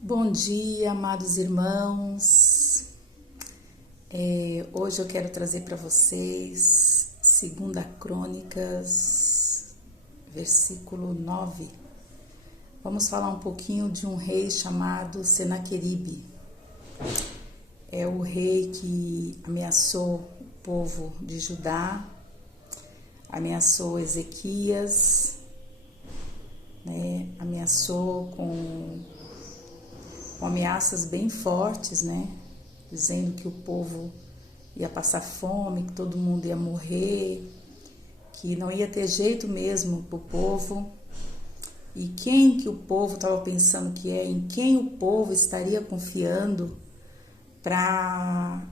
Bom dia, amados irmãos. Hoje eu quero trazer para vocês 2 Crônicas, versículo 9. Vamos falar um pouquinho de um rei chamado Senaqueribe. É o rei que ameaçou o povo de Judá, ameaçou Ezequias, ameaçou com ameaças bem fortes, dizendo que o povo ia passar fome, que todo mundo ia morrer, que não ia ter jeito mesmo para o povo. E quem que o povo estava pensando que é, em quem o povo estaria confiando para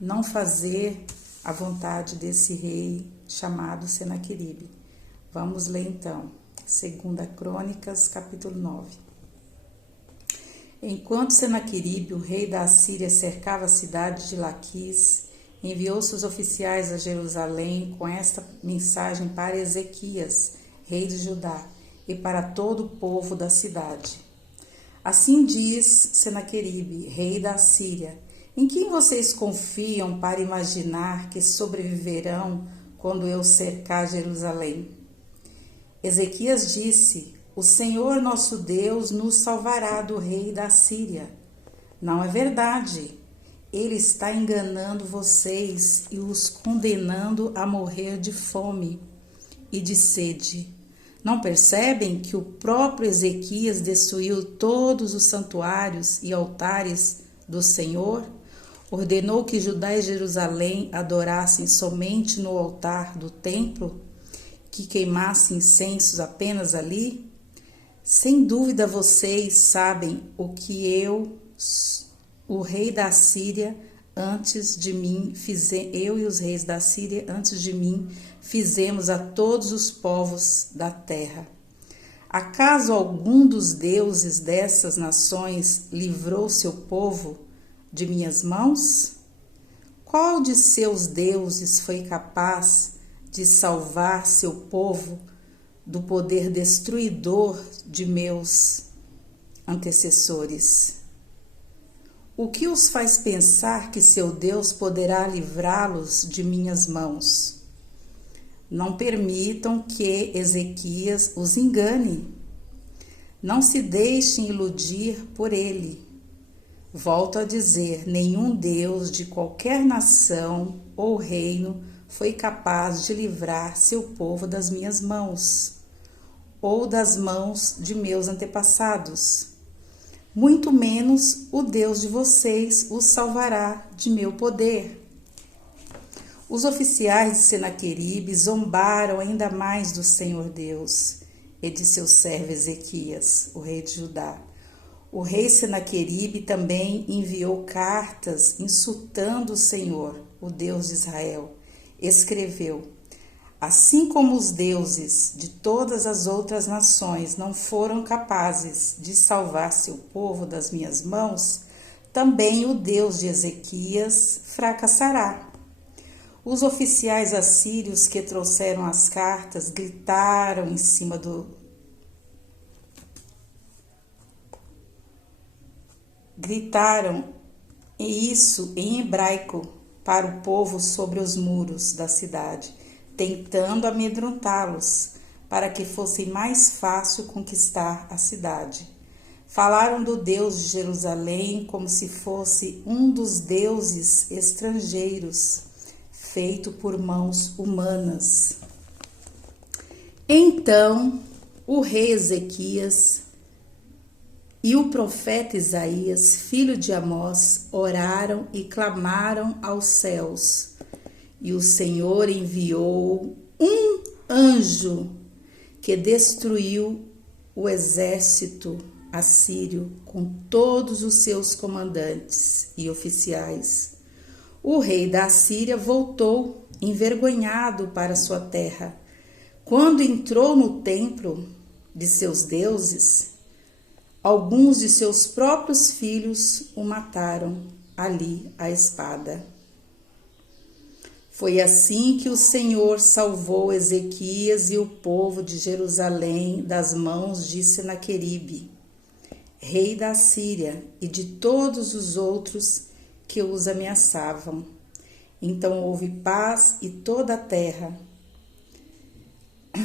não fazer a vontade desse rei chamado Senaqueribe. Vamos ler então, 2 Crônicas, capítulo 9. Enquanto Senaqueribe, o rei da Assíria, cercava a cidade de Laquis, enviou seus oficiais a Jerusalém com esta mensagem para Ezequias, rei de Judá, e para todo o povo da cidade. Assim diz Senaqueribe, rei da Assíria: em quem vocês confiam para imaginar que sobreviverão quando eu cercar Jerusalém? Ezequias disse: o Senhor nosso Deus nos salvará do rei da Síria. Não é verdade. Ele está enganando vocês e os condenando a morrer de fome e de sede. Não percebem que o próprio Ezequias destruiu todos os santuários e altares do Senhor? Ordenou que Judá e Jerusalém adorassem somente no altar do templo, que queimassem incensos apenas ali? Sem dúvida vocês sabem o que eu, o rei da Síria, eu e os reis da Síria antes de mim fizemos a todos os povos da terra. Acaso algum dos deuses dessas nações livrou seu povo de minhas mãos? Qual de seus deuses foi capaz de salvar seu povo do poder destruidor de meus antecessores? O que os faz pensar que seu Deus poderá livrá-los de minhas mãos? Não permitam que Ezequias os engane. Não se deixem iludir por ele. Volto a dizer, nenhum Deus de qualquer nação ou reino foi capaz de livrar seu povo das minhas mãos, ou das mãos de meus antepassados. Muito menos o Deus de vocês os salvará de meu poder. Os oficiais de Senaqueribe zombaram ainda mais do Senhor Deus e de seu servo Ezequias, o rei de Judá. O rei Senaqueribe também enviou cartas insultando o Senhor, o Deus de Israel. Escreveu: assim como os deuses de todas as outras nações não foram capazes de salvar seu povo das minhas mãos, também o Deus de Ezequias fracassará. Os oficiais assírios que trouxeram as cartas gritaram e isso em hebraico para o povo sobre os muros da cidade, tentando amedrontá-los, para que fosse mais fácil conquistar a cidade. Falaram do Deus de Jerusalém como se fosse um dos deuses estrangeiros, feito por mãos humanas. Então, o rei Ezequias e o profeta Isaías, filho de Amós, oraram e clamaram aos céus. E o Senhor enviou um anjo que destruiu o exército assírio com todos os seus comandantes e oficiais. O rei da Assíria voltou envergonhado para sua terra. Quando entrou no templo de seus deuses, alguns de seus próprios filhos o mataram ali à espada. Foi assim que o Senhor salvou Ezequias e o povo de Jerusalém das mãos de Senaqueribe. rei da Síria, e de todos os outros que os ameaçavam. Então houve paz e toda a terra.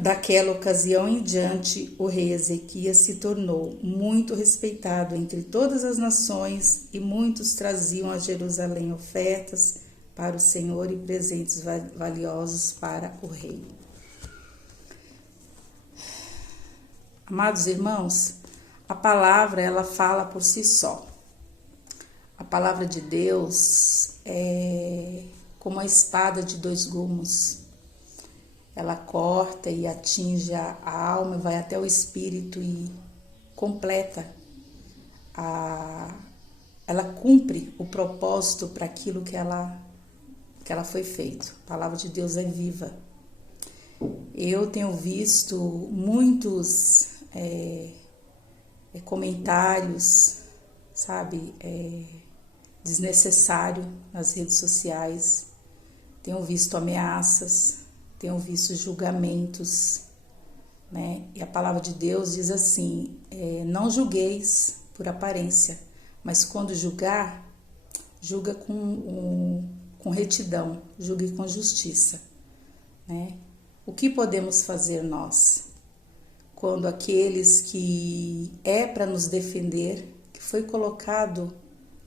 Daquela ocasião em diante, o rei Ezequias se tornou muito respeitado entre todas as nações, e muitos traziam a Jerusalém ofertas para o Senhor e presentes valiosos para o rei. Amados irmãos, a palavra ela fala por si só. A palavra de Deus é como a espada de dois gumes. Ela corta e atinge a alma, vai até o espírito e completa. Ela cumpre o propósito para aquilo que ela foi feito. A palavra de Deus é viva. Eu tenho visto muitos comentários, sabe, desnecessários nas redes sociais. Tenho visto ameaças, tenho visto julgamentos, né? E a palavra de Deus diz assim, não julgueis por aparência, mas quando julgar, julga com retidão, julgue com justiça, né? O que podemos fazer nós? Quando aqueles que para nos defender, que foi colocado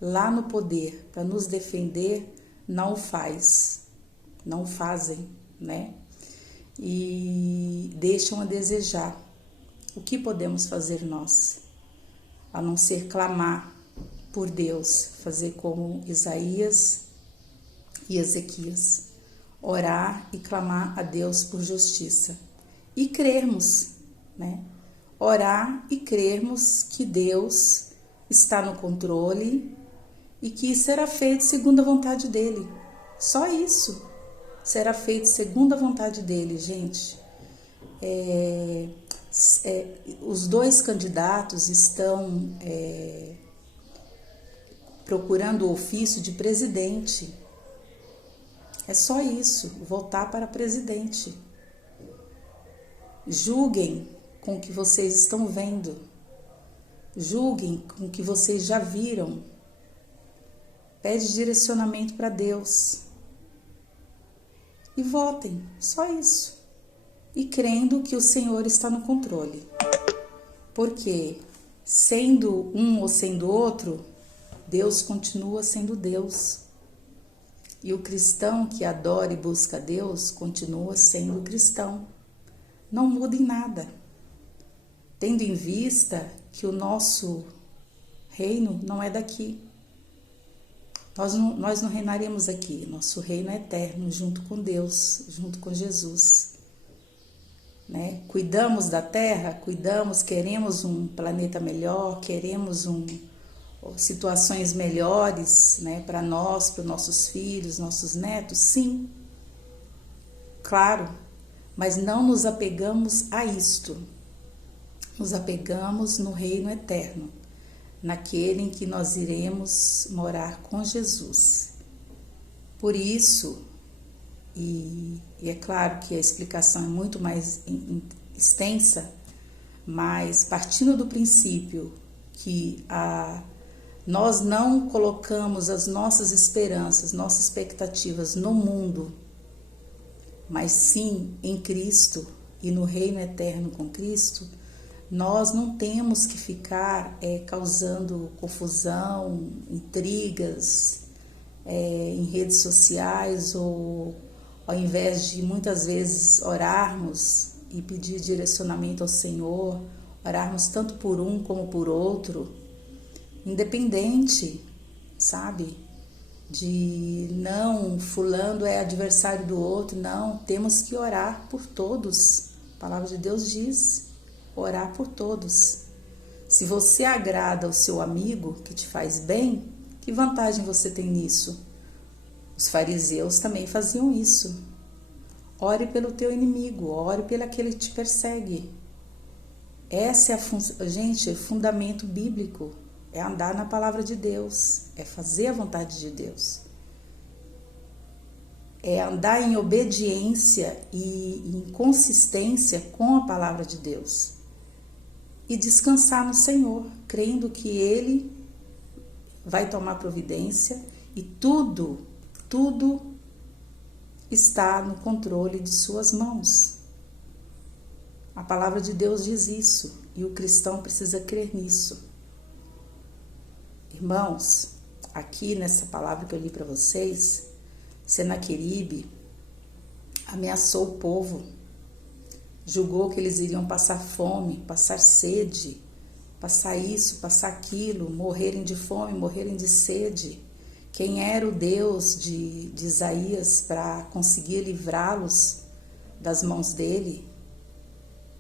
lá no poder para nos defender, não fazem, né? E deixam a desejar. O que podemos fazer nós? A não ser clamar por Deus, fazer como Isaías e Ezequias, orar e clamar a Deus por justiça e crermos, né? Orar e crermos que Deus está no controle e que será feito segundo a vontade dele. Só isso. Será feito segundo a vontade dele, gente. Os dois candidatos estão procurando o ofício de presidente. É só isso, votar para presidente. Julguem com o que vocês estão vendo. Julguem com o que vocês já viram. Pede direcionamento para Deus. E votem, só isso. E crendo que o Senhor está no controle. Porque, sendo um ou sendo outro, Deus continua sendo Deus. E o cristão que adora e busca Deus continua sendo cristão. Não muda em nada. Tendo em vista que o nosso reino não é daqui. Nós não reinaremos aqui, nosso reino é eterno, junto com Deus, junto com Jesus. Né? Cuidamos da terra, queremos um planeta melhor, queremos situações melhores, né, para nós, para os nossos filhos, nossos netos, sim, claro, mas não nos apegamos a isto, nos apegamos no reino eterno, naquele em que nós iremos morar com Jesus. Por isso, e é claro que a explicação é muito mais extensa, mas partindo do princípio que nós não colocamos as nossas esperanças, nossas expectativas no mundo, mas sim em Cristo e no reino eterno com Cristo, nós não temos que ficar causando confusão, intrigas em redes sociais, ou ao invés de muitas vezes orarmos e pedir direcionamento ao Senhor, orarmos tanto por um como por outro, independente, sabe, de não, fulano é adversário do outro, não, temos que orar por todos. A palavra de Deus diz, orar por todos. Se você agrada ao seu amigo que te faz bem, que vantagem você tem nisso? Os fariseus também faziam isso. Ore pelo teu inimigo, ore pelo aquele que te persegue. Essa é a função, gente, é fundamento bíblico. É andar na palavra de Deus, é fazer a vontade de Deus. É andar em obediência e em consistência com a palavra de Deus. e descansar no Senhor, crendo que Ele vai tomar providência e tudo está no controle de suas mãos. A palavra de Deus diz isso e o cristão precisa crer nisso. Irmãos, aqui nessa palavra que eu li para vocês, Senaqueribe ameaçou o povo, julgou que eles iriam passar fome, passar sede, passar isso, passar aquilo, morrerem de fome, morrerem de sede. Quem era o Deus de Isaías para conseguir livrá-los das mãos dele?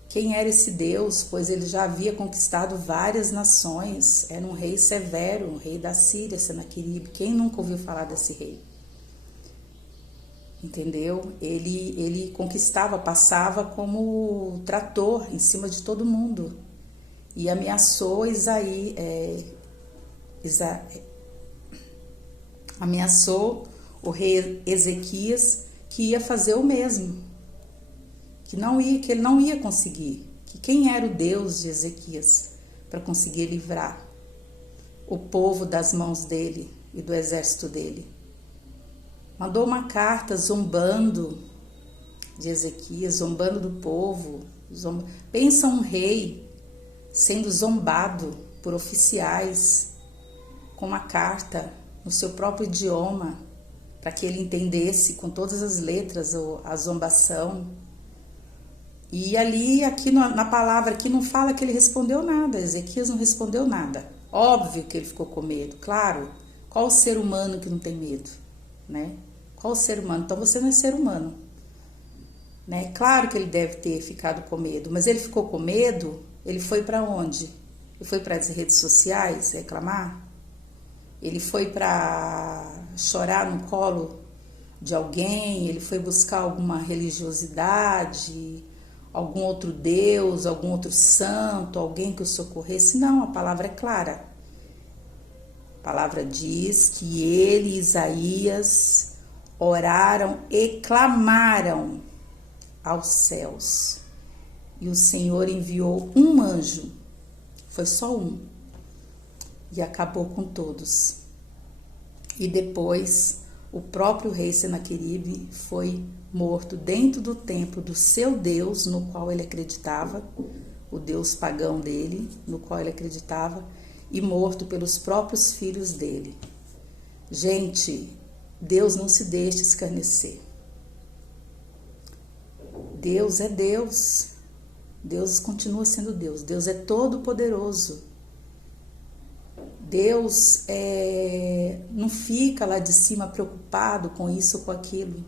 Quem era esse Deus? Pois ele já havia conquistado várias nações, era um rei severo, um rei da Síria, Senaqueribe. Quem nunca ouviu falar desse rei? Entendeu? Ele conquistava, passava como trator em cima de todo mundo e ameaçou ameaçou o rei Ezequias que ia fazer o mesmo, que ele não ia conseguir, que quem era o Deus de Ezequias para conseguir livrar o povo das mãos dele e do exército dele. Mandou uma carta zombando de Ezequias, zombando do povo. Pensa um rei sendo zombado por oficiais com uma carta no seu próprio idioma para que ele entendesse com todas as letras a zombação. E ali, aqui na palavra, aqui não fala que ele respondeu nada. Ezequias não respondeu nada. Óbvio que ele ficou com medo, claro. Qual o ser humano que não tem medo, né? Qual o ser humano? Então você não é ser humano, né? Claro que ele deve ter ficado com medo, mas ele ficou com medo, ele foi para onde? Ele foi para as redes sociais reclamar? Ele foi para chorar no colo de alguém? Ele foi buscar alguma religiosidade, algum outro Deus, algum outro santo, alguém que o socorresse? Não, a palavra é clara. A palavra diz que ele e Isaías oraram e clamaram aos céus. E o Senhor enviou um anjo, foi só um, e acabou com todos. E depois o próprio rei Senaqueribe foi morto dentro do templo do seu Deus, no qual ele acreditava, o Deus pagão dele, no qual ele acreditava, e morto pelos próprios filhos dele. Gente, Deus não se deixa escarnecer. Deus é Deus. Deus continua sendo Deus. Deus é todo poderoso. Deus não fica lá de cima preocupado com isso ou com aquilo.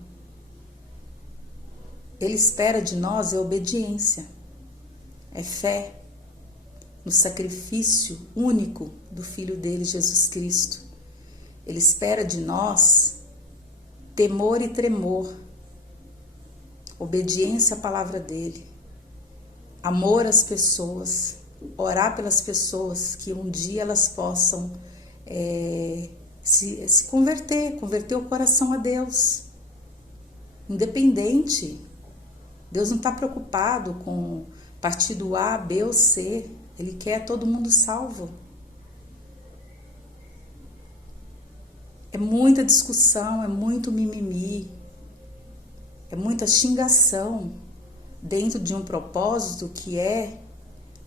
Ele espera de nós obediência, fé no sacrifício único do Filho dele, Jesus Cristo. Ele espera de nós temor e tremor, obediência à palavra dele, amor às pessoas, orar pelas pessoas, que um dia elas possam se converter o coração a Deus. Independente, Deus não está preocupado com partido A, B ou C, Ele quer todo mundo salvo. É muita discussão, é muito mimimi, é muita xingação dentro de um propósito que é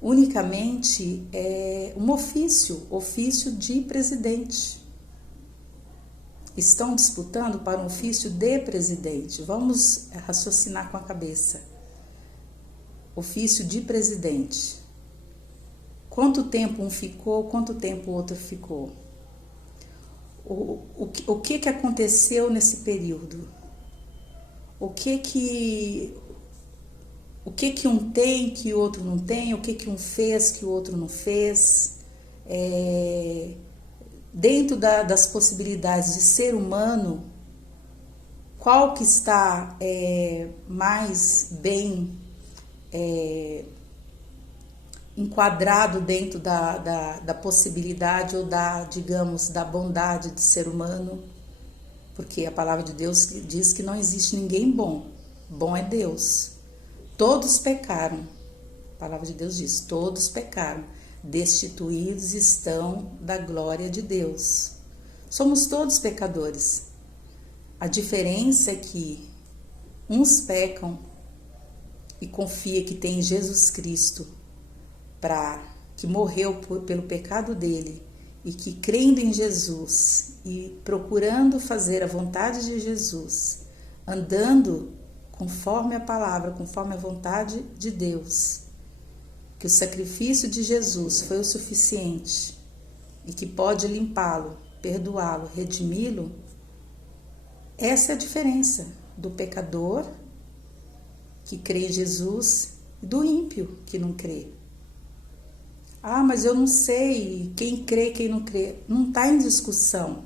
unicamente um ofício de presidente. Estão disputando para um ofício de presidente. Vamos raciocinar com a cabeça. Ofício de presidente. Quanto tempo um ficou, quanto tempo o outro ficou? O que aconteceu nesse período? O que um tem que o outro não tem? O que um fez que o outro não fez? Dentro das possibilidades de ser humano, qual que está mais bem enquadrado dentro da possibilidade ou digamos, da bondade de ser humano? Porque a palavra de Deus diz que não existe ninguém bom. Bom é Deus. Todos pecaram, palavra de Deus diz: todos pecaram, destituídos estão da glória de Deus. Somos todos pecadores. A diferença é que uns pecam e confia que tem Jesus Cristo, que morreu pelo pecado dele, e que crendo em Jesus e procurando fazer a vontade de Jesus, andando conforme a palavra, conforme a vontade de Deus, que o sacrifício de Jesus foi o suficiente e que pode limpá-lo, perdoá-lo, redimi-lo. Essa é a diferença do pecador que crê em Jesus e do ímpio que não crê. Ah, mas eu não sei quem crê, quem não crê. Não está em discussão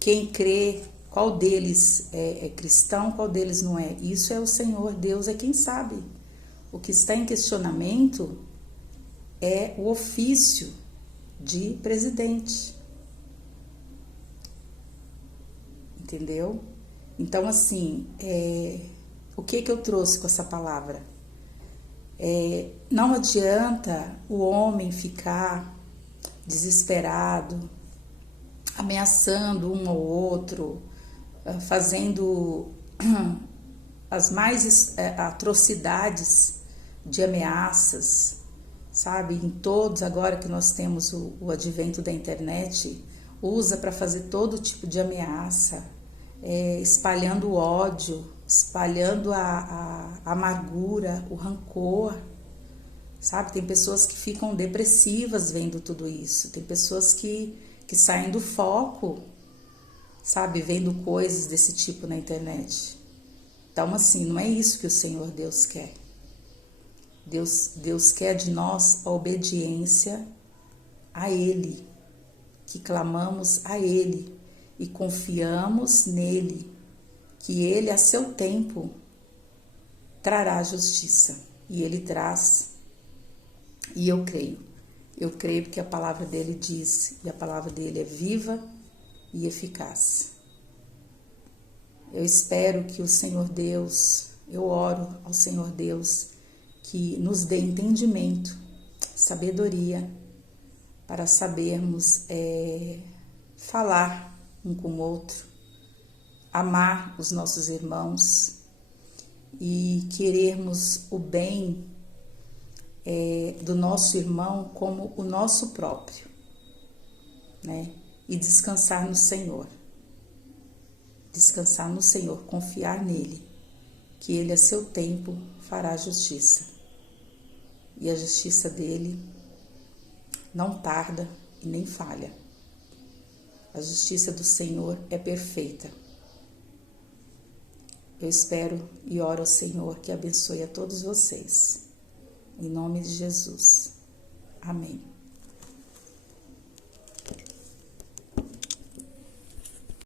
quem crê, qual deles é cristão, qual deles não é. Isso é o Senhor, Deus é quem sabe. O que está em questionamento é o ofício de presidente. Entendeu? Então, assim, o que eu trouxe com essa palavra? Não adianta o homem ficar desesperado, ameaçando um ao outro, fazendo as mais atrocidades de ameaças, sabe? Em todos, agora que nós temos o advento da internet, usa para fazer todo tipo de ameaça, espalhando o ódio, espalhando a amargura, o rancor, sabe? Tem pessoas que ficam depressivas vendo tudo isso, tem pessoas que saem do foco, sabe? Vendo coisas desse tipo na internet. Então, assim, não é isso que o Senhor Deus quer. Deus quer de nós a obediência a Ele, que clamamos a Ele e confiamos nele, que Ele, a seu tempo, trará justiça. E Ele traz. E eu creio. Eu creio porque a palavra dele diz, e a palavra dele é viva e eficaz. Eu espero que o Senhor Deus, eu oro ao Senhor Deus, que nos dê entendimento, sabedoria, para sabermos falar um com o outro, amar os nossos irmãos e querermos o bem do nosso irmão como o nosso próprio, né? E descansar no Senhor. Descansar no Senhor, confiar nele, que ele a seu tempo fará justiça. E a justiça dele não tarda e nem falha. A justiça do Senhor é perfeita. Eu espero e oro ao Senhor que abençoe a todos vocês. Em nome de Jesus. Amém.